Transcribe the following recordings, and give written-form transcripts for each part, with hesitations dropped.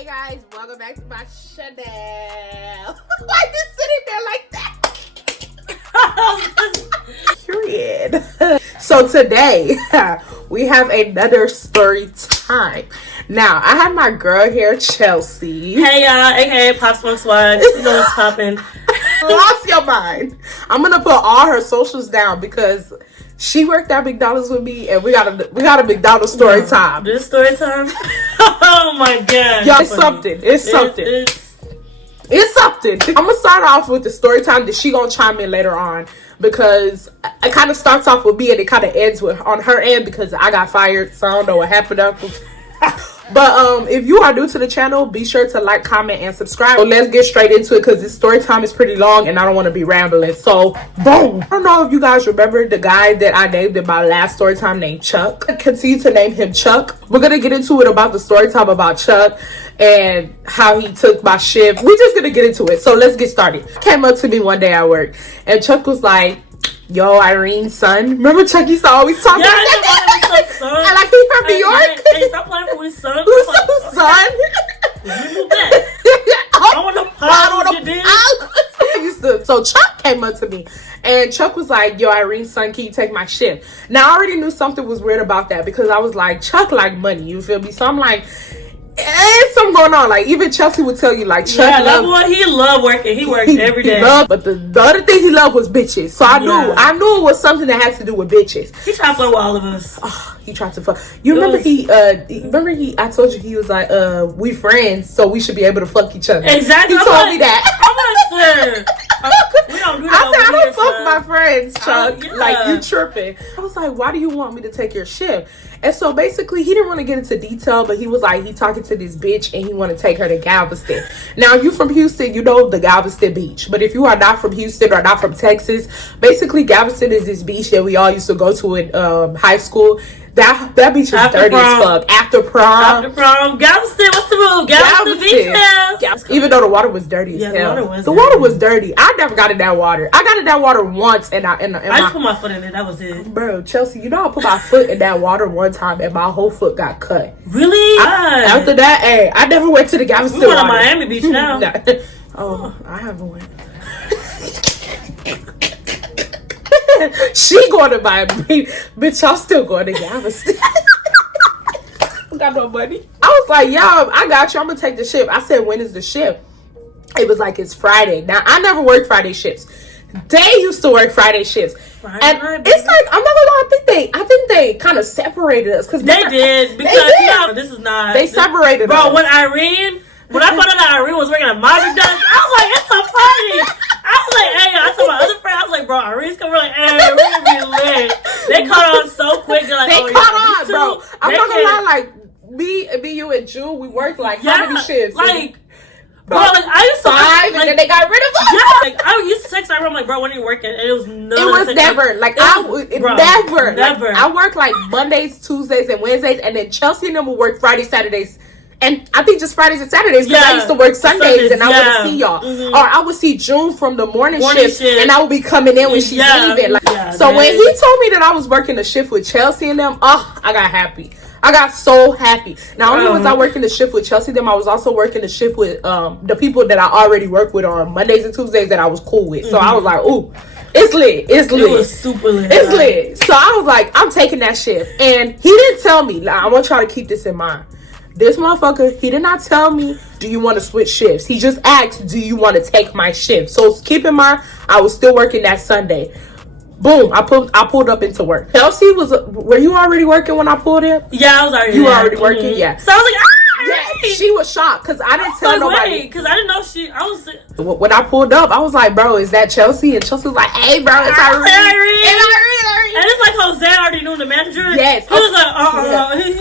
Hey guys, welcome back to my channel. Why you sitting there like that? Period. So today we have another story time. Now I have my girl here, Chelsea. Hey y'all, aka Pop Smoke Swag. You know what's poppin'. Lost your mind. I'm gonna put all her socials down because she worked at McDonald's with me, and we got a McDonald's story time. This story time? Oh my god! Y'all, it's something. It's something. It's something. I'm gonna start off with the story time that she gonna chime in later on, because it kind of starts off with me and it kind of ends with on her end because I got fired, so I don't know what happened. But if you are new to the channel, be sure to like, comment, and subscribe. So let's get straight into it because this story time is pretty long and I don't want to be rambling. So boom. I don't know if you guys remember the guy that I named in my last story time named Chuck. I continue to name him Chuck. We're gonna get into it about the story time about Chuck and how he took my shift. We're just gonna get into it. So let's get started. He came up to me one day at work and Chuck was like, "Yo, Irene, son." Remember Chuck used to always talk about that? Son. And like he's from New York. Hey, stop playing with his son. Who's son? You move back. I want to pause. So Chuck came up to me and Chuck was like, "Yo, Irene, son, can you take my shift?" Now I already knew something was weird about that because I was like, Chuck like money, you feel me? So I'm like, there's something going on. Like even Chelsea would tell you, like Chuck, yeah, that boy, he loved working. He worked every day. But the other thing he loved was bitches. So I knew it was something that had to do with bitches. He tried to play with all of us. Oh, he tried to fuck. You remember I told you he was like, we friends, so we should be able to fuck each other. Exactly. He told me that. I'm like, sir, we don't do that. I said, I don't fuck son. my friends, Chuck. Yeah. Like, you tripping. I was like, why do you want me to take your shift? And so basically, he didn't want to get into detail, but he was like, he talking to this bitch and he want to take her to Galveston. Now, if you from Houston, you know the Galveston beach. But if you are not from Houston or not from Texas, basically Galveston is this beach that we all used to go to in high school. That beach is dirty as fuck. After prom. Galveston, what's the move? Galveston Beach House. Even though the water was dirty as hell. The water was dirty. I never got in that water. I got in that water once and I just put my foot in it. That was it. Bro, Chelsea, you know I put my foot in that water one time and my whole foot got cut. Really? After that, hey, I never went to the Galveston water. We went to Miami Beach now. Oh, I haven't went. She going to Miami. Bitch, I'm still going to Galveston. I got no money. I was like, yo, I got you. I'm going to take the shift. I said, when is the shift? It was like, it's Friday. Now, I never worked Friday shifts. They used to work Friday shifts. And it's like, I'm not gonna lie, I think they kind of separated us. Cause they did. Because, you know, this is not. They separated us. Bro, when I found out that Irene was working at my McDonald's, I was like, it's a party. I was like, hey, I told my other friend, I was like, bro, Irene's coming. Like, hey, we're gonna be lit. They caught on so quick. They're like, they caught on, bro. I'm not gonna lie, like, me, you, and June, we worked like how many shifts? Like, bro, like I used to 5, and then they got rid of us. Yeah, like I used to text Irene, I'm like, bro, when are you working? And it was never. Never. I worked like Mondays, Tuesdays, and Wednesdays, and then Chelsea and them would work Fridays, Saturdays. And I think just Fridays and Saturdays because I used to work Sundays and I wouldn't see y'all. Or I would see June from the morning shift and I would be coming in when she's leaving. Like, so when he told me that I was working the shift with Chelsea and them, I got happy. I got so happy. Not only was I working the shift with Chelsea, them I was also working the shift with the people that I already worked with on Mondays and Tuesdays that I was cool with. So I was like, ooh, it's lit. It's lit. It was super lit. It's lit. So I was like, I'm taking that shift. And he didn't tell me. Like, I want y'all to keep this in mind. This motherfucker, he did not tell me, do you want to switch shifts? He just asked, do you want to take my shift? So keep in mind, I was still working that Sunday. Boom, I pulled up into work. Chelsea, were you already working when I pulled in? Yeah, I was already You were already working? Yeah. So I was like, yeah, she was shocked because I didn't tell nobody. Because I didn't know When I pulled up, I was like, bro, is that Chelsea? And Chelsea was like, hey, bro, it's Irene. And it's like Jose already knew the manager. Yes. He was like,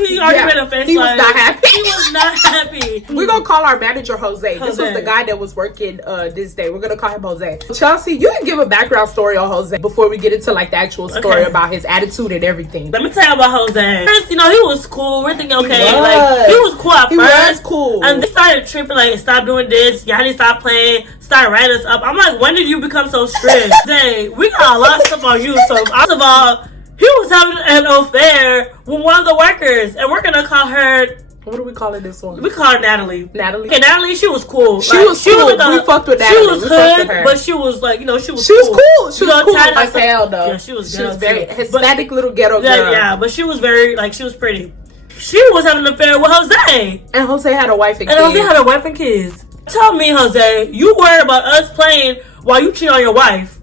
he already made a face. He was not happy. He was not happy. We're going to call our manager Jose. This was the guy that was working this day. We're going to call him Jose. Chelsea, you can give a background story on Jose before we get into like the actual story about his attitude and everything. Let me tell you about Jose. First, you know, he was cool. We're thinking, okay, like, he was cool at first. He was cool. And they started tripping, like, stop doing this. Y'all need to stop playing. Start writing us up. I'm like, when did you become so strict? Dang, we got a lot of stuff on you. So, first of all, he was having an affair with one of the workers. And we're going to call her What do we call it this one? We call her Natalie. Natalie. Okay, Natalie, she was cool. She was cool. We fucked with Natalie. She was hood, but she was like, you know, she was cool. She was cool as hell, though. Yeah, she was very Hispanic little ghetto girl. Yeah, but she was very, like, she was pretty. She was having an affair with Jose. And Jose had a wife and kids. Jose had a wife and kids. Tell me, Jose, you worried about us playing while you cheat on your wife.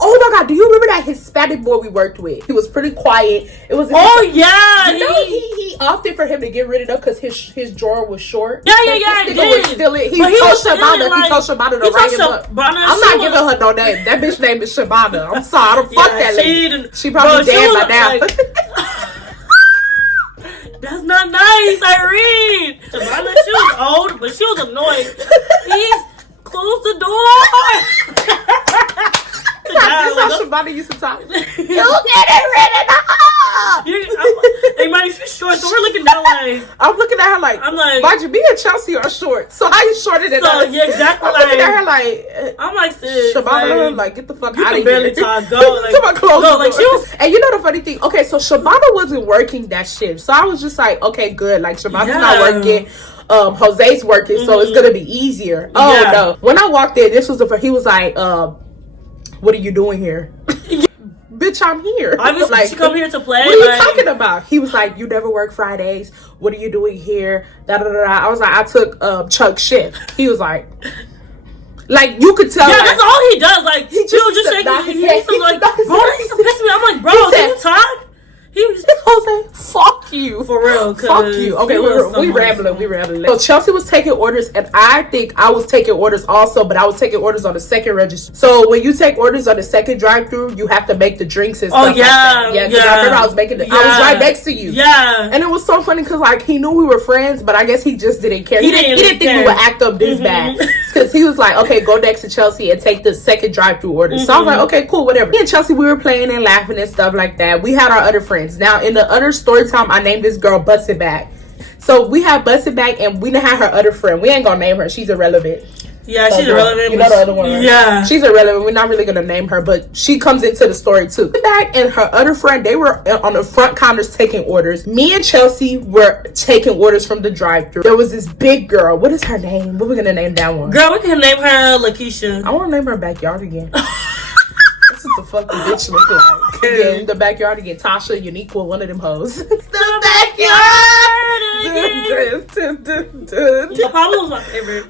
Oh my God, do you remember that Hispanic boy we worked with? He was pretty quiet. It was yeah. You know, he opted for him to get rid of them because his drawer was short. Yeah, I did. He told Shabana to write him up. I'm not giving her no name. That bitch name is Shabana. I'm sorry. I don't fuck that lady. She probably dead by now. Like, that's not nice, Irene. Shabana, she was old, but she was annoying. Please close the door. That's how Shabana used to talk. You get it rid of the hole. Hey, man, she's short, so we're looking that way. I'm looking at her like, why'd you be in Chelsea or short? So how you shorter than us? Yeah, exactly. I'm looking at her like, I'm like, sis, Shabana, like, get the fuck out of here. You can barely talk. Go, like, she was. And you know the funny thing? Okay, so Shabana wasn't working that shift, so I was just like, okay, good. Like Shabana's not working. Jose's working, so it's gonna be easier. Oh no! When I walked in, he was like, what are you doing here? Bitch, I'm here. I was like, she come here to play. What are you talking about? He was like, you never work Fridays. What are you doing here? Da da da. I was like, I took Chuck's shift. He was like you could tell. Yeah, like, that's all he does. Like he just shake his head. Like, bro, that used to piss me. I'm like, bro, can you talk? He was Jose, fuck you. For real. Fuck you. Okay, we rambling. So Chelsea was taking orders, and I think I was taking orders also, but I was taking orders on the second register. So when you take orders on the second drive-through, you have to make the drinks and stuff like that. Yeah, because I remember I was making I was right next to you. Yeah. And it was so funny because like he knew we were friends, but I guess he just didn't care. He didn't think we would act up this bad. Because he was like, okay, go next to Chelsea and take the second drive-through order. So I was like, okay, cool, whatever. Me and Chelsea, we were playing and laughing and stuff like that. We had our other friends. Now, in the other story time, I named this girl Busted Back. So we have Busted Back, and we didn't have her other friend. We ain't gonna name her. She's irrelevant. Yeah, she's irrelevant. You know the other one, right? Yeah. She's irrelevant. We're not really gonna name her, but she comes into the story too. Back and her other friend, they were on the front counters taking orders. Me and Chelsea were taking orders from the drive-thru. There was this big girl. What is her name? What are we gonna name that one? Girl, we can name her Lakeisha. I wanna name her Backyard again. This is the fucking bitch look like. Yeah, in the backyard again. Tasha, unique with one of them hoes. It's the backyard again. The Pablo was my favorite.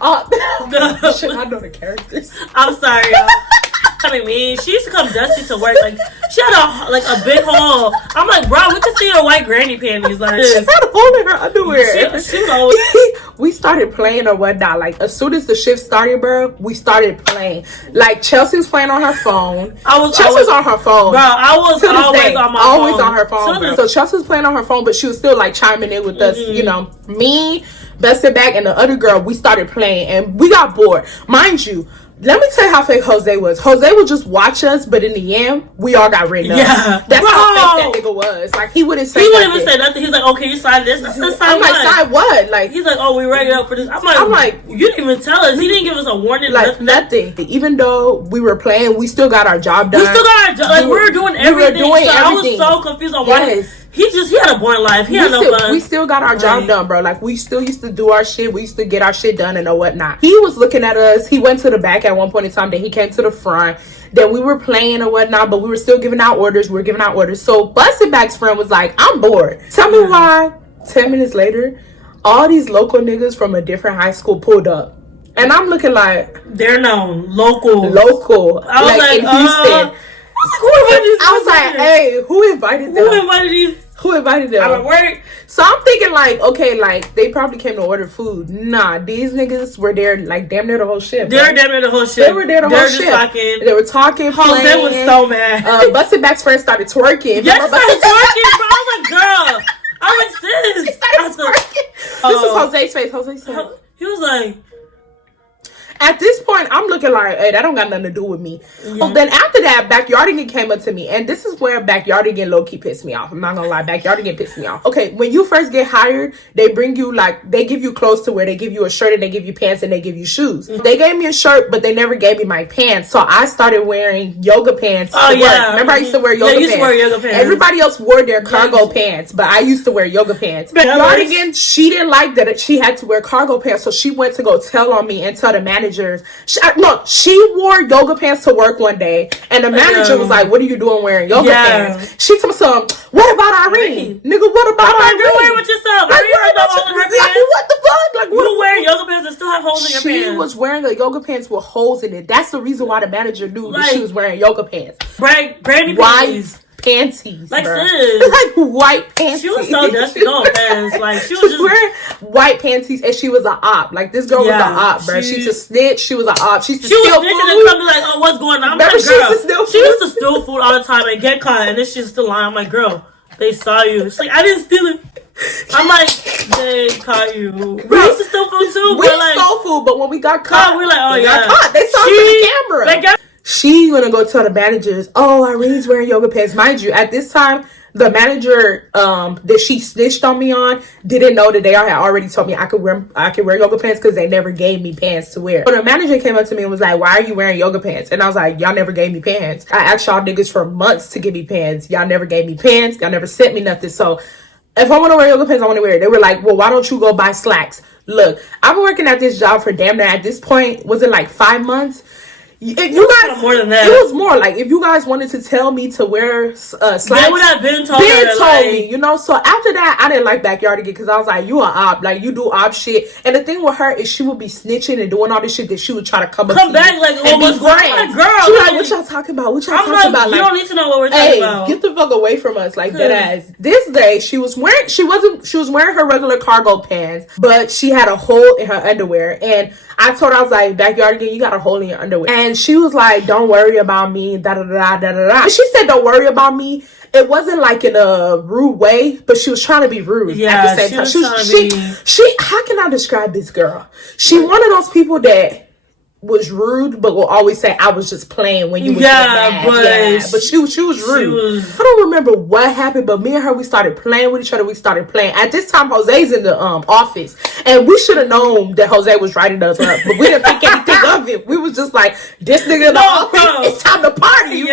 Shit, I know the characters. I'm sorry, y'all. I mean, she used to come dusty to work. Like she had a big hole. I'm like, bro, we can see her white granny panties. Like she had a hole in her underwear. She was always. We started playing or whatnot. Like as soon as the shift started, bro, we started playing. Like Chelsea was playing on her phone. Chelsea's on her phone. Bro, I was always on my phone. Always on her phone. Bro. So Chelsea was playing on her phone, but she was still like chiming in with us. You know, me, Busted Back, and the other girl. We started playing, and we got bored. Mind you. Let me tell you how fake Jose was. Jose would just watch us, but in the end, we all got written up. Yeah. That's how fake that nigga was. Like, he wouldn't say nothing. He wouldn't even say nothing. He's like, okay, you signed this. I'm like, sign what? Like, he's like, oh, we ready up for this. I'm like, you didn't even tell us. He didn't give us a warning. Like, nothing. Even though we were playing, we still got our job done. We still got our job. Like, we were doing everything. I was so confused on why. He had a boring life. He had no fun. We still got our job done, bro. Like, we still used to do our shit. We used to get our shit done and whatnot. He was looking at us. He went to the back at one point in time. Then he came to the front. Then we were playing or whatnot, but we were still giving out orders. We were giving out orders. So Busted Back's friend was like, I'm bored. Tell me why 10 minutes later, all these local niggas from a different high school pulled up. And I'm looking like... They're known. Local. I was like in Houston. I was like, hey, who invited them? Who invited them? I'm at work. So I'm thinking like, okay, like they probably came to order food. Nah, these niggas were there like damn near the whole shift. They were damn near the whole shift. They were there the whole shift. They were talking, Jose playing. was so mad. Busted Back's friend started twerking. Yes, started twerking, bro. I was like, girl. I was like, sis. She started twerking. This was Jose's face. Jose said. He was like... At this point, I'm looking like, hey, that don't got nothing to do with me. Yeah. So then after that, Backyardigans came up to me. And this is where Backyardigans low-key pissed me off. I'm not gonna lie, Backyardigans pissed me off. Okay, when you first get hired, they bring you, like, they give you clothes to wear. They give you a shirt and they give you pants and they give you shoes. They gave me a shirt, but they never gave me my pants. So I started wearing yoga pants to work. Remember I used to wear yoga pants? To wear yoga pants. Everybody else wore their cargo pants, but I used to wear yoga pants. Backyardigans, she didn't like that she had to wear cargo pants, so she went to go tell on me and tell the managers. She wore yoga pants to work one day, and the manager was like, "What are you doing wearing yoga pants?" She told me some. What about Irene? Nigga, what about Irene? You're wearing with yourself. Like, what the fuck? Like, you wear yoga pants and still have holes in your pants. She was wearing the yoga pants with holes in it. That's the reason why the manager knew that she was wearing yoga pants. Granny panties. Panties, like bro. Sis. Like white panties. She was so desperate. No offense. Like she was just wearing white panties, and she was an op. Like this girl was an op, bro. She just snitch. She was an op. She was snitching and come like, oh, what's going on? I'm like, girl, she used to steal food all the time and get caught, and then she's still lying. I'm like, girl, they saw you. She's like, I didn't steal it. I'm like, they caught you. We used to steal food too. We stole food, but when we got caught, we're like, oh got caught. They saw us on the camera. She gonna go tell the managers, oh, Irene's wearing yoga pants. Mind you, at this time, the manager that she snitched on me on didn't know that they had already told me I could wear yoga pants because they never gave me pants to wear. So the manager came up to me and was like, why are you wearing yoga pants? And I was like, y'all never gave me pants. I asked y'all niggas for months to give me pants. Y'all never gave me pants. Y'all never sent me nothing. So if I want to wear yoga pants, I want to wear it. They were like, well, why don't you go buy slacks? Look, I've been working at this job for damn near, at this point, was it like 5 months? If you guys, more than that. It was more like if you guys wanted to tell me to wear slacks, they would have been told me, you know. So after that, I didn't like Backyardigans because I was like, you an op, like you do op shit. And the thing with her is she would be snitching and doing all this shit that she would try to come back like almost grand. Girl, she like, what y'all talking about? What y'all talking about? You don't need to know what we're talking about. Get the fuck away from us, like that ass. This day she was wearing her regular cargo pants, but she had a hole in her underwear. And I told her, I was like, Backyardigans, you got a hole in your underwear. And she was like, don't worry about me, da da da da da da. And she said, don't worry about me. It wasn't like in a rude way, but she was trying to be rude at the same time. She how can I describe this girl? She one of those people that was rude, but will always say, I was just playing when you was but she was rude. I don't remember what happened, but me and her, we started playing with each other. We started playing. At this time, Jose's in the office, and we should have known that Jose was writing us up, but we didn't think anything of it. We was just like, this nigga in the office, it's time to party.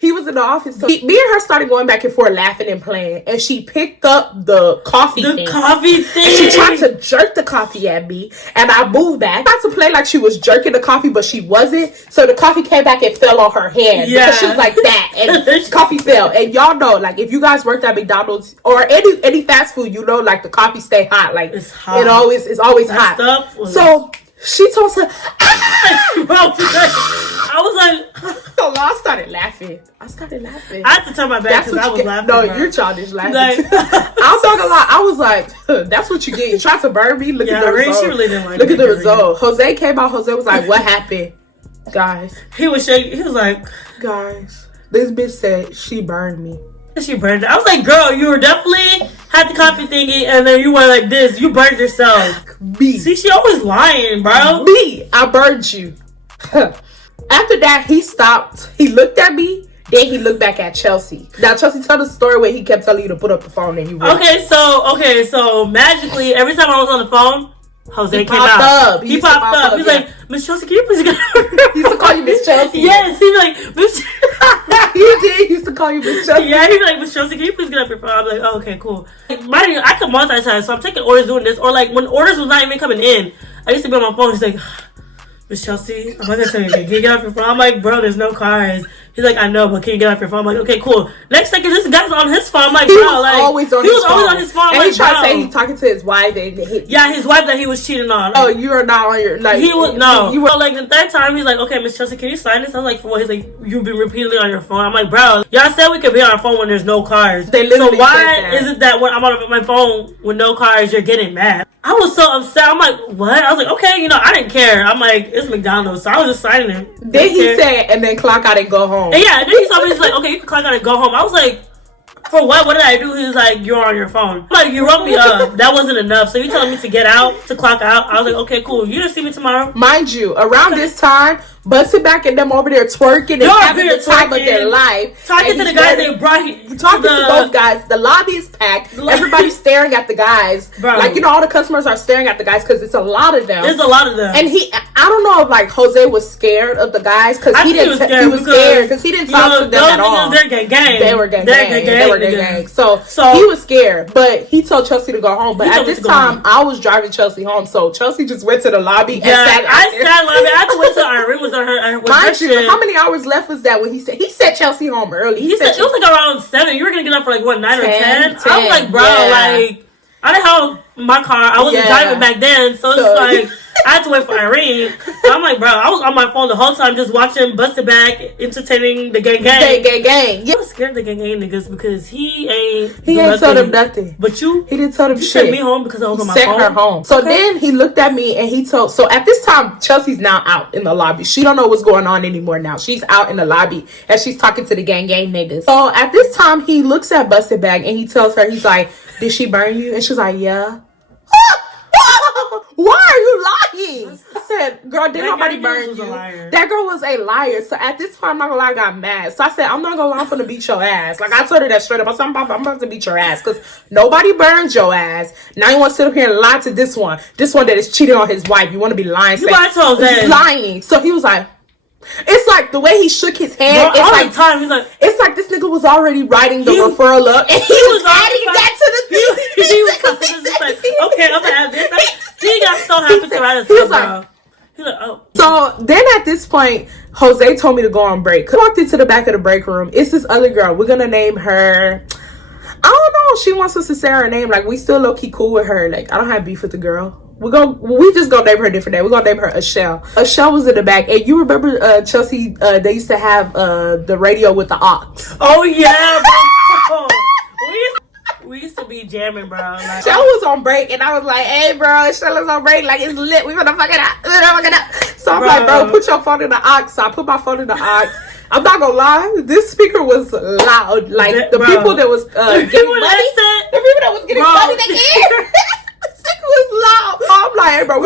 He was in the office. So me and her started going back and forth, laughing and playing, and she picked up the coffee thing. And she tried to jerk the coffee at me, and I moved back. I tried to play like she was jerking the coffee, but she wasn't. So the coffee came back and fell on her hand because she was like that, and coffee fell. And y'all know, like, if you guys worked at McDonald's or any fast food, you know, like the coffee stay hot. Like it's hot. It's always hot. So she told her, I was like, I started laughing. I had to turn my back because I was laughing. No, you're childish laughing. I'm talking a lot. I was like, that's what you get. You tried to burn me. Look at the result. She really didn't like Look at the result. Jose came out. Jose was like, what happened? Guys. He was shaking. He was like, guys, this bitch said she burned me. She burned it. I was like, girl, you were definitely had the coffee thingy and then you went like this. You burned yourself. Me. See, she always lying, bro. Me. I burned you. After that, he stopped. He looked at me. Then he looked back at Chelsea. Now, Chelsea, tell the story where he kept telling you to put up the phone and you went. Okay, so magically, every time I was on the phone, Jose came out. He popped up. He's like, Miss Chelsea, can you please get up? He used to call you Miss Chelsea. Yes, he's like, Miss He did. He used to call you Miss Chelsea. Yeah, he's like, Miss Chelsea, can you please get up your phone? I'm like, oh, okay, cool. Mind you, I can multitask, so I'm taking orders doing this. Or like, when orders was not even coming in, I used to be on my phone. He's like, Miss Chelsea, I'm not gonna tell you again. Can you get off your phone? I'm like, bro, there's no cars. He's like, I know, but can you get off your phone? I'm like, okay, cool. Next second, this guy's on his phone. I'm like, bro, he was always on his phone. And he tried to say he's talking to his wife and his wife that he was cheating on. Oh, you are not on your he was no. You were like the third time. He's like, okay, Miss Chelsea, can you sign this? I was like, for what? He's like, you've been repeatedly on your phone. I'm like, bro, y'all said we could be on our phone when there's no cars. So why is it that when I'm on my phone with no cars, you're getting mad? I was so upset. I'm like, what? I was like, okay, I didn't care. I'm like, it's McDonald's, so I was just signing him. Then he said, and then clock out and go home. And yeah, and then he told me, he's like, okay, you can clock out and go home. I was like, For what? What did I do? He was like, you're on your phone. I'm like, you wrote me up. That wasn't enough. So you telling me to get out, to clock out. I was like, okay, cool. You didn't see me tomorrow. Mind you, around this time, Busted back and them over there twerking and having the time of their life. Talking to the guys they brought here. Talking to those guys. The lobby is packed. Everybody's staring at the guys. Bro. Like, you know, all the customers are staring at the guys because it's a lot of them. There's a lot of them. And I don't know if like Jose was scared of the guys because he was scared because he didn't talk to them at all. They're gang. They were gang. So he was scared, but he told Chelsea to go home. But at this time, I was driving Chelsea home, so Chelsea just went to the lobby and sat out there. I went to Irene was Mind you, how many hours left was that when he said Chelsea home early? He said it was like around 7. You were gonna get up for like what 9 or 10? I was like, bro, like I didn't have my car. I wasn't driving back then, so it's like I had to wait for Irene. So I'm like, bro, I was on my phone the whole time just watching Busted Back, entertaining the gang. Yeah. I was scared of the gang niggas because he ain't told him nothing. But he didn't tell him shit. Sent me home because I was on my phone. Sent her home. So then he looked at me and he told. So at this time, Chelsea's now out in the lobby. She don't know what's going on anymore now. She's out in the lobby and she's talking to the gang niggas. So at this time, he looks at Busted Back and he tells her, he's like, "Did she burn you?" And she's like, "Yeah." Why are you lying? I said, "Girl, did nobody burn you?" That girl was a liar. So at this point, I'm not gonna lie, I got mad. So I said, "I'm not gonna lie, I'm gonna beat your ass." Like I told her that straight up. I said, "I'm about to beat your ass because nobody burned your ass. Now you want to sit up here and lie to this one that is cheating on his wife. You want to be lying?" You lied to Jose. He's lying. So he was like, it's like the way he shook his hand. Bro, it's like time. He's like, it's like this nigga was already writing the referral up, and he was adding that to the thing. He was like, okay, I'm gonna add this. He got so happy to write his stuff, He's like, oh. So then at this point, Jose told me to go on break. I walked into the back of the break room. It's this other girl. We're gonna name her. I don't know. She wants us to say her name. Like we still low key cool with her. Like I don't have beef with the girl. We just gonna name her a different name. We're gonna name her Ashell. Ashell was in the back. And you remember Chelsea, they used to have the radio with the aux. Oh yeah, bro. We used to be jamming, bro. Like, Ashell was on break and I was like, "Hey bro, Ashell is on break, like it's lit. We gonna fuck it up. So I'm like, "Bro, put your phone in the aux." So I put my phone in the aux. I'm not gonna lie, this speaker was loud. Like the people that was getting money, the people that was getting money, they hear. Was loud. I'm like, "Hey, bro,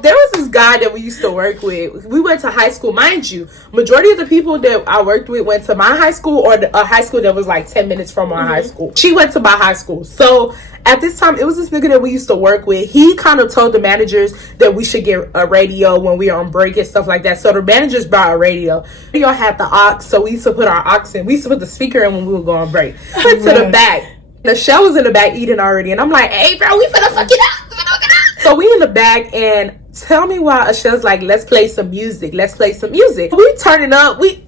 there was this guy that we used to work with. We went to high school, mind you. Majority of the people that I worked with went to my high school or a high school that was like 10 minutes from our high school. She went to my high school. So at this time, it was this nigga that we used to work with. He kind of told the managers that we should get a radio when we were on break and stuff like that. So the managers brought a radio. We all had the aux, so we used to put our aux in. We used to put the speaker in when we would go on break. Went to the back. The shell was in the back eating already, and I'm like, "Hey, bro, we finna fuck it up. So we in the back, and tell me why Ashell's like, "Let's play some music. Let's play some music." We turn it up. We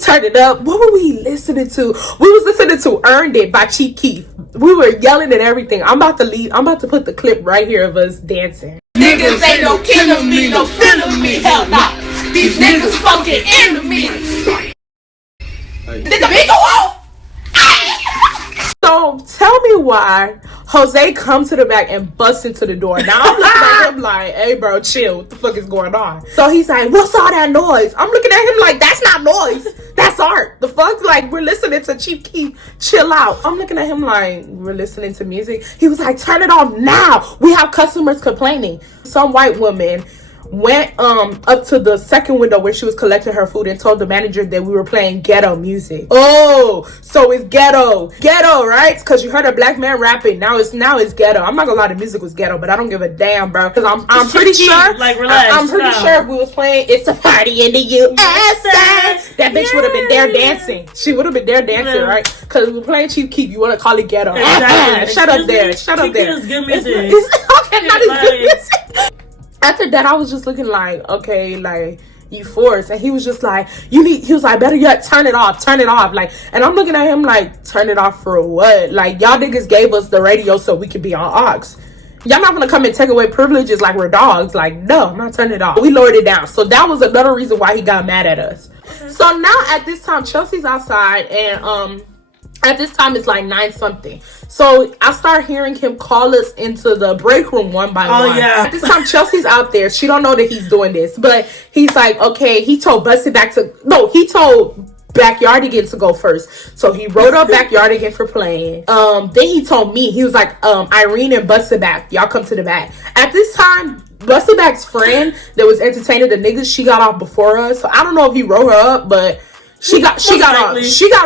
turned it up. What were we listening to? We was listening to "Earned It" by Chief Keef. We were yelling and everything. I'm about to put the clip right here of us dancing. Niggas ain't no kin of me, no fin of me, hell nah. These niggas fucking enemies. Did the beat go off? So tell me why Jose comes to the back and busts into the door. Now I'm looking at him like, "Hey bro, chill. What the fuck is going on?" So he's like, "What's all that noise?" I'm looking at him like, "That's not noise. That's art. The fuck? Like we're listening to Chief Keef. Chill out." I'm looking at him like, "We're listening to music." He was like, "Turn it off now. We have customers complaining." Some white woman went up to the second window where she was collecting her food and told the manager that we were playing ghetto music. Oh, so it's ghetto, right? Because you heard a black man rapping. Now it's ghetto. I'm not gonna lie, the music was ghetto, but I don't give a damn, bro. Because I'm pretty sure, like, relax, I'm pretty sure if we was playing "It's a Party in the USA," that bitch would have been there dancing. She would have been there dancing, right? Because we're playing Chief Keef. You want to call it ghetto? Exactly. Shut up there. Shut up there. It's good music. Okay, not as good music. After that, I was just looking like, okay, like, you forced. And he was just like, he was like, "Better yet, turn it off. Like, and I'm looking at him like, "Turn it off for what? Like, y'all niggas gave us the radio so we could be on aux. Y'all not gonna come and take away privileges like we're dogs. Like, no, I'm not turning it off." We lowered it down. So that was another reason why he got mad at us. So now at this time, Chelsea's outside and, at this time, it's like 9 something. So I start hearing him call us into the break room one by one. Yeah. At this time, Chelsea's out there. She don't know that he's doing this. But he's like, okay, he told Busted Back to... No, he told Backyardigans to go first. So he wrote up Backyardigan for playing. Then he told me, he was like, Irene and Busted Back, y'all come to the back. At this time, Busted Back's friend that was entertaining the niggas, she got off before us. So I don't know if he wrote her up, but she got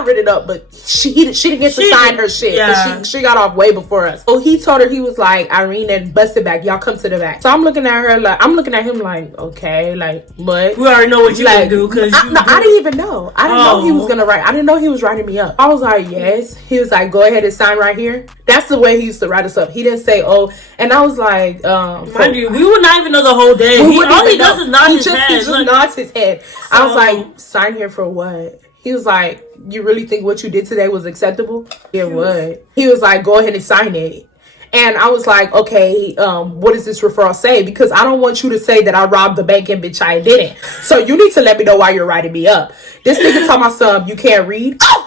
written up, but she didn't get to sign her shit. Yeah. She got off way before us. So he told her, he was like, Irene and Busted Back, y'all come to the back. So I'm looking at her like, I'm looking at him like, okay, like, what? We already know what you like, do, because I didn't even know. I didn't know he was gonna write. I didn't know he was writing me up. I was like, yes. He was like, go ahead and sign right here. That's the way he used to write us up. He didn't say, oh, and I was like, mind you, we would not even know the whole day. All he does is nod his head. He just nods his head. So, I was like, sign here for what? He was like, you really think what you did today was acceptable? Yeah, what? He was like, go ahead and sign it. And I was like, okay, what does this referral say? Because I don't want you to say that I robbed the bank and bitch, I didn't. So you need to let me know why you're writing me up. This nigga told my son, you can't read. Oh!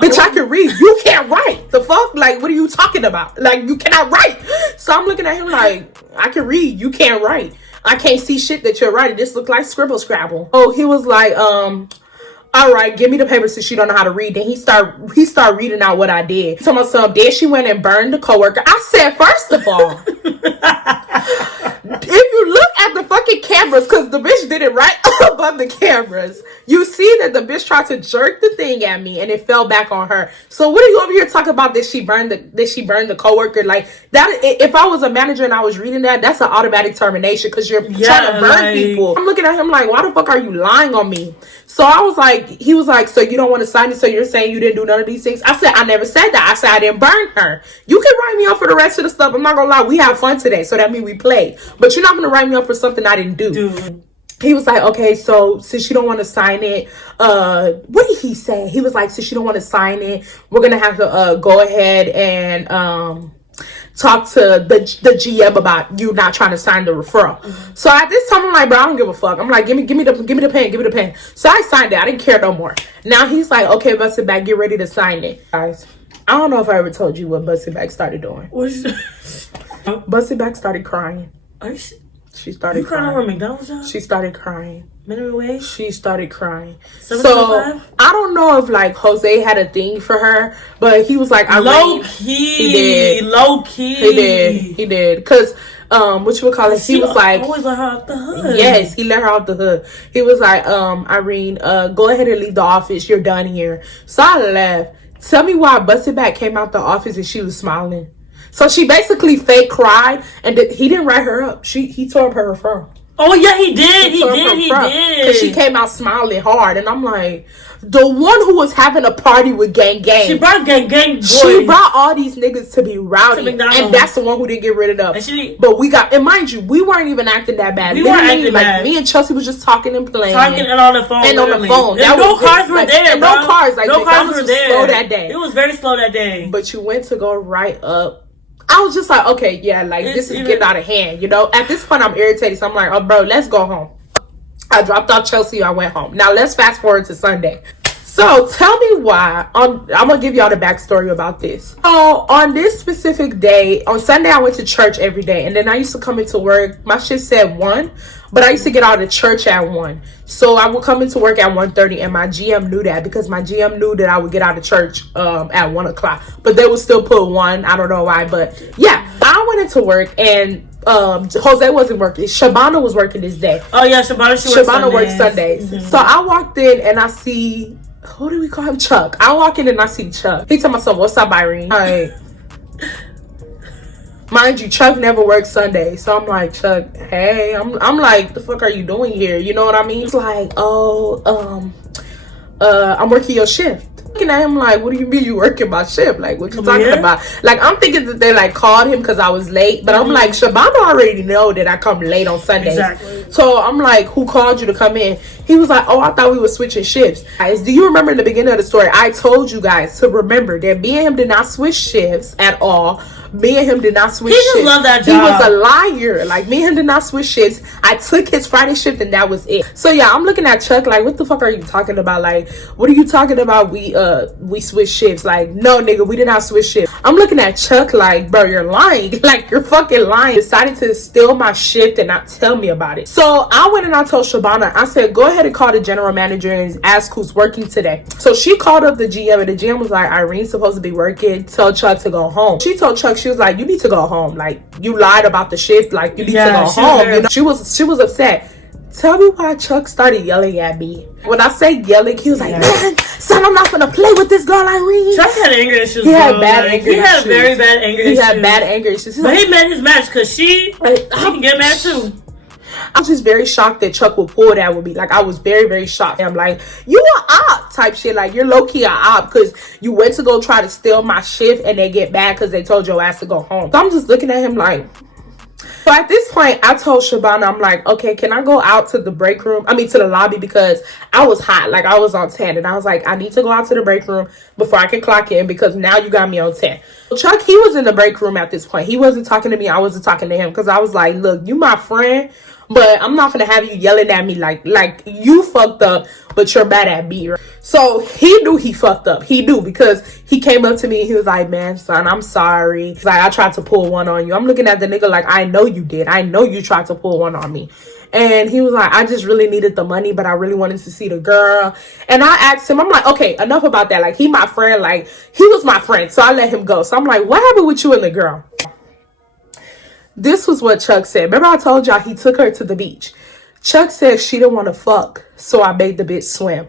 Bitch, I can read. You can't write. The fuck? Like, what are you talking about? Like, you cannot write. So I'm looking at him like, I can read. You can't write. I can't see shit that you're writing. This look like scribble scrabble. Oh, he was like, all right, give me the paper since you don't know how to read. Then he start reading out what I did. So my son, then she went and burned the coworker. I said, first of all, if you look at the fucking cameras, because the bitch did it right above the cameras, you see that the bitch tried to jerk the thing at me and it fell back on her. So what are you over here talking about that she burned the coworker? Like that, if I was a manager and I was reading that, that's an automatic termination because you're trying to burn people. I'm looking at him like, why the fuck are you lying on me? So I was like, he was like, so you don't want to sign it, so you're saying you didn't do none of these things? I said, I never said that. I said I didn't burn her. You can write me up for the rest of the stuff. I'm not gonna lie, we have fun today, so that means we played. But you're not gonna write me up for something I didn't do. Dude. He was like, okay, so since you don't want to sign it, what did he say? He was like, since you don't want to sign it, we're gonna have to go ahead and talk to the GM about you not trying to sign the referral. Mm-hmm. So at this time, I'm like, bro, I don't give a fuck. I'm like, give me the pen. So I signed it. I didn't care no more. Now he's like, okay, Busted Back, get ready to sign it. Guys, I don't know if I ever told you what Busted Back started doing. Busted Back started crying. She started crying. Over McDonald's job? She started crying. Minimum wage? She started crying. So I don't know if like Jose had a thing for her, but he was like, low key. He did. Cause what you would call it? He was like, always let her out the hood. Yes, he let her out the hood. He was like, Irene, go ahead and leave the office. You're done here. So I left. Tell me why Busted Back came out the office and she was smiling. So she basically fake cried, and he didn't write her up. He tore up her referral. Oh yeah, he did. He did. Because she came out smiling hard, and I'm like, the one who was having a party with gang. She brought gang boys. She brought all these niggas to be rowdy, and that's the one who didn't get rid of. But we got, and mind you, we weren't even acting that bad. We weren't acting bad. Me and Chelsea was just talking and playing, and on the phone, no cars were there. No cars. Like no cars were there. Slow that day. It was very slow that day. But you went to go right up. I was just like, okay, yeah, like this is getting out of hand, you know. At this point, I'm irritated, so I'm like, oh, bro, let's go home. I dropped off Chelsea. I went home. Now let's fast forward to Sunday. So tell me why. I'm gonna give y'all the backstory about this. So on this specific day, on Sunday, I went to church every day, and then I used to come into work. My shift said 1, but I used to get out of church at 1. So I would come into work at 1:30, and my GM knew that because my GM knew that I would get out of church at 1 o'clock. But they would still put 1. I don't know why, but yeah, I went into work and Jose wasn't working. Shabana was working this day. Oh yeah, Shabana works Sundays. Mm-hmm. So I walked in and I see, who do we call him? Chuck. I walk in and I see Chuck. He told myself, what's up, Irene? Like, mind you, Chuck never works Sunday. So I'm like, Chuck, hey. I'm like, the fuck are you doing here? You know what I mean? He's like, oh, I'm working your shift. Looking at him like, what do you mean you working my shift? Like, what you talking about? Like, I'm thinking that they like called him because I was late, but I'm like, Shabana already know that I come late on Sundays. Exactly. So I'm like, who called you to come in? He was like, oh, I thought we were switching shifts. Guys, do you remember in the beginning of the story, I told you guys to remember that me and him did not switch shifts at all Me and him did not switch shifts. He just loved that job. He was a liar. Like, me and him did not switch shifts. I took his Friday shift and that was it. So yeah, I'm looking at Chuck like, what the fuck are you talking about? Like, what are you talking about? We switched shifts. Like, no, nigga, we did not switch shifts. I'm looking at Chuck like, bro, you're lying. Like, you're fucking lying. Decided to steal my shift and not tell me about it. So I went and I told Shabana, I said, go ahead and call the general manager and ask who's working today. So she called up the GM and the GM was like, Irene's supposed to be working. Tell Chuck to go home. She told Chuck, she was like, you need to go home. Like, you lied about the shift. Like, you need to go home. You know? She was upset. Tell me why Chuck started yelling at me. When I say yelling, he was like, man, son, I'm not gonna play with this girl, Irene. Chuck had anger issues. He had bad anger issues. He had very bad anger issues. He had bad anger issues. But he met his match because she can get mad too. I was just very shocked that Chuck would pull that with me. Like, I was very, very shocked. I'm like, you a op type shit. Like, you're low-key a op because you went to go try to steal my shift and they get mad because they told your ass to go home. So I'm just looking at him like... So at this point, I told Shabana, I'm like, okay, can I go out to the break room? I mean, to the lobby because I was hot. Like, I was on 10. And I was like, I need to go out to the break room before I can clock in because now you got me on 10. Chuck, he was in the break room at this point. He wasn't talking to me. I wasn't talking to him because I was like, look, you my friend, but I'm not going to have you yelling at me like you fucked up, but you're mad at me. So he knew he fucked up. He knew because he came up to me and he was like, man, son, I'm sorry. Like, I tried to pull one on you. I'm looking at the nigga like, I know you did. I know you tried to pull one on me. And he was like, I just really needed the money, but I really wanted to see the girl. And I asked him, I'm like, okay, enough about that. Like, he my friend. Like, he was my friend. So I let him go. So I'm like, what happened with you and the girl? This was what Chuck said. Remember I told y'all he took her to the beach. Chuck said she didn't want to fuck, so I made the bitch swim.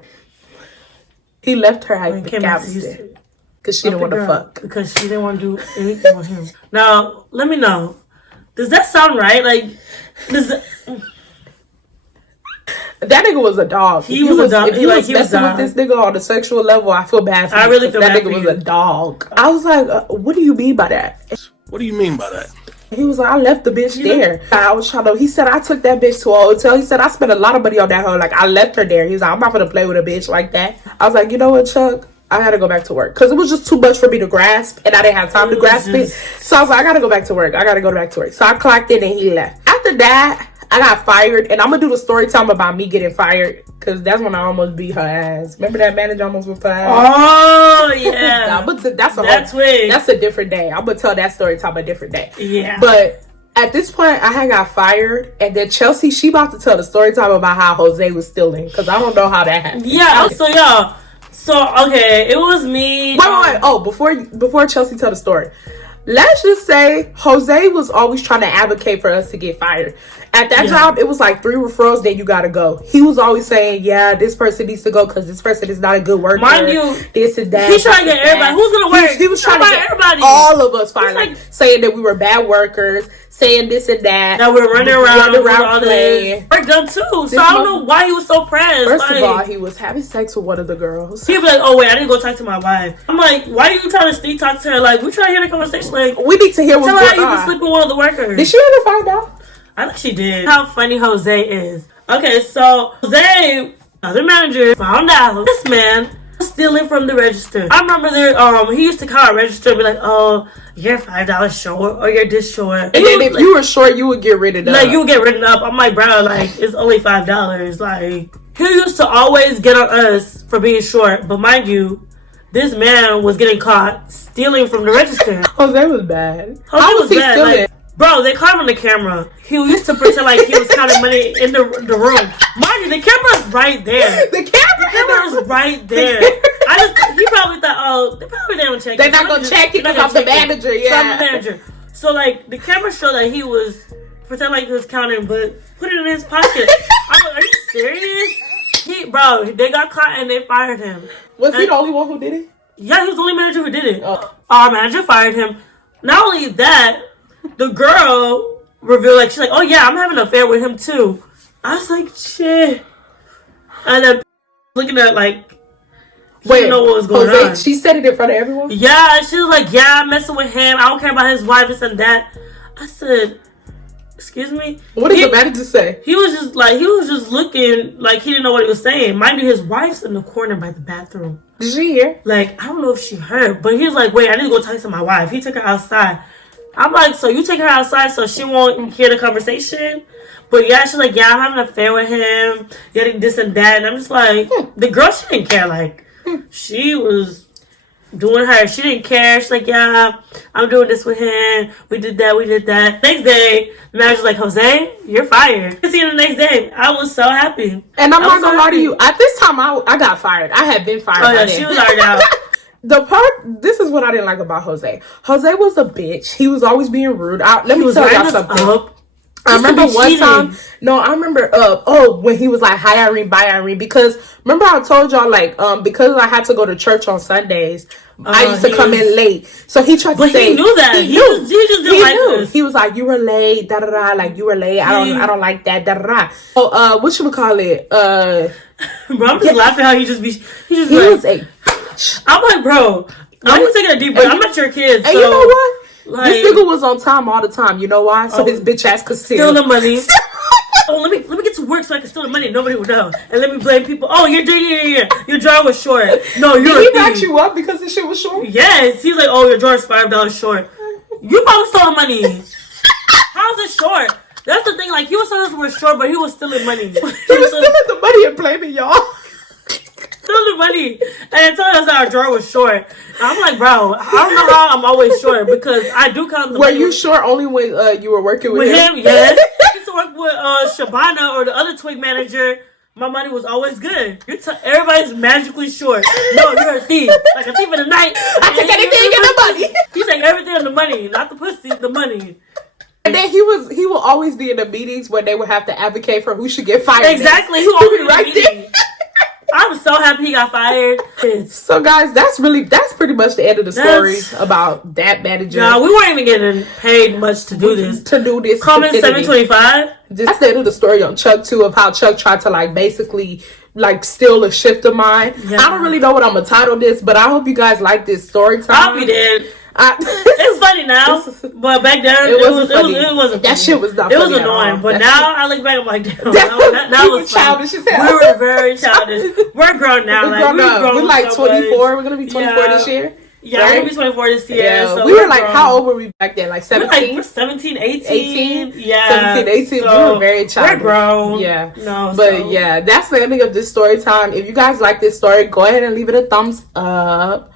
He left her at the cabin because she didn't want to fuck. Because she didn't want to do anything with him. Now, let me know. Does that sound right? Like, that nigga was a dog. He was a dog. If he was messing with this nigga on a sexual level, I feel bad for him. I really feel bad for that nigga was a dog. I was like, what do you mean by that? What do you mean by that? He was like, I left the bitch there. I was trying to, he said, I took that bitch to a hotel. He said, I spent a lot of money on that hoe. Like, I left her there. He was like, I'm not going to play with a bitch like that. I was like, you know what, Chuck? I got to go back to work. Because it was just too much for me to grasp. And I didn't have time to grasp it. So I was like, I got to go back to work. So I clocked in and he left. After that, I got fired. And I'm going to do the story time about me getting fired. Because that's when I almost beat her ass. Remember that manager almost was fired? Oh, yeah. That's a different day. I'm going to tell that story time a different day. Yeah. But at this point, I had got fired. And then Chelsea, she about to tell the story time about how Jose was stealing. Because I don't know how that happened. Yeah. So, y'all. So, okay. It was me. Wait. Oh, before Chelsea tell the story. Let's just say Jose was always trying to advocate for us to get fired. At that job, it was like 3 referrals, then you gotta go. He was always saying, yeah, this person needs to go because this person is not a good worker. Mind you, this and that. He's trying to get everybody. Who's gonna work? He was trying to get everybody. All of us fired. Like, saying that we were bad workers, saying this and that. That we're running around playing. Work done too. So I don't know why he was so pressed. First of all, he was having sex with one of the girls. He'd be like, oh wait, I didn't go talk to my wife. I'm like, why are you trying to sneak talk to her? Like, we trying to hear the conversation. Like, we need to hear what's going on. Tell her how you can sleep with one of the workers. Did she ever find out? I think she did. How funny Jose is. Okay, so Jose, other manager, found out this man was stealing from the register. I remember he used to call our register and be like, oh, you're $5 short or you're this short. And then if you were short, you would get written up. Like, you would get written up. I'm like, bro, like, it's only $5. Like, he used to always get on us for being short. But mind you, this man was getting caught stealing from the register. Jose was bad. How was he stealing? Like, bro, they caught him on the camera. He used to pretend like he was counting money in the room. Mind you, the camera's right there. The camera is right there. He probably thought, oh, they probably didn't check it. They're not going to check it because I'm the manager. Yeah. I'm the manager. So, like, the camera showed that he was pretending like he was counting, but put it in his pocket. I'm like, are you serious? Bro, they got caught and they fired him. Was he the only one who did it? Yeah, he was the only manager who did it. Our manager fired him. Not only that, the girl revealed, like, she's like, oh yeah, I'm having an affair with him too. I was like, shit. And then looking at, like, she didn't know what was going on. She said it in front of everyone? Yeah, she was like, yeah, I'm messing with him. I don't care about his wife, this and that. I said, excuse me? What did the manager say? He was just looking like he didn't know what he was saying. Mind you, his wife's in the corner by the bathroom. Did she hear? Like, I don't know if she heard, but he was like, wait, I need to go talk to my wife. He took her outside. I'm like, so you take her outside so she won't hear the conversation? But yeah, she's like, yeah, I'm having an affair with him, getting this and that. And I'm just like, the girl, she didn't care. Like, she was doing her. She didn't care. She's like, yeah, I'm doing this with him. We did that. Next day, the manager's like, Jose, you're fired. I see you the next day. I was so happy. And I'm not gonna lie to you. At this time, I got fired. I had been fired. Oh, yeah, she was already out. This is what I didn't like about Jose. Jose was a bitch. He was always being rude. Let me tell y'all something. I remember one time. No, I remember. When he was like, "Hi Irene, bye Irene," because remember I told y'all like, because I had to go to church on Sundays, I used to come in late. So he tried to say, he knew that. He just didn't like this. He was like, "You were late, da da da." Like you were late. I don't like that, da da da. So what should we call it? Bro, I'm just laughing how he was a. I'm like, bro, I'm just taking a deep breath. I'm not your kid. And so, you know what? Like, this nigga was on time all the time. You know why? So his bitch ass could steal the money. Let me get to work so I can steal the money. Nobody would know. And let me blame people. Oh, your drawer was short. No, you're Did he back you up because the shit was short? Yes. He's like, oh, your drawer's $5 short. You probably stole the money. How's it short? That's the thing. Like, he was supposed to be short, but he was stealing money. He was stealing the money and blaming y'all. Stealing the money and telling us that our drawer was short. I'm like, bro, I don't know how I'm always short because I do count the money. Were you short only when you were working with him? Yes. I used to work with Shabana or the other twig manager. My money was always good. Everybody's magically short. No, you're a thief. Like a thief in the night. I take anything in the money. You take everything in the money, not the pussy, the money. And then he will always be in the meetings where they would have to advocate for who should get fired. Exactly. He always be right there. I'm so happy he got fired. So guys, that's pretty much the end of the story about that manager. Yeah, we weren't even getting paid much to do this. Comment $7.25. That's the end of the story on Chuck too, of how Chuck tried to like basically like steal a shift of mine. Yeah. I don't really know what I'm gonna title this, but I hope you guys like this story time. I hope you did. It's funny now, but back then it wasn't funny. That shit was not funny. It was annoying, but now I look back, I'm like, damn, that was childish as hell. We were very childish. We're grown now. We're like 24. We're gonna be 24 this year. Yeah, right? We're gonna be 24 this year. Yeah. So we were like, how old were we back then? Like 17? We're 17, 18. Yeah. 17, 18. So we were very childish. We're grown. Yeah. Yeah, that's the ending of this story time. If you guys like this story, go ahead and leave it a thumbs up.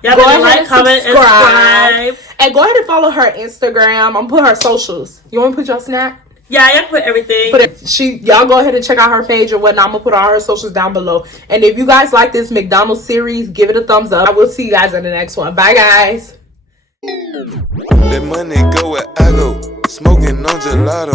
Yeah, go ahead and comment, subscribe. And go ahead and follow her Instagram. I'm gonna put her socials. You want to put your Snap? Yeah, I put everything. Y'all go ahead and check out her page or whatnot. I'm gonna put all her socials down below. And if you guys like this McDonald's series, give it a thumbs up. I will see you guys in the next one. Bye, guys. That money go where I go. Smoking on gelato.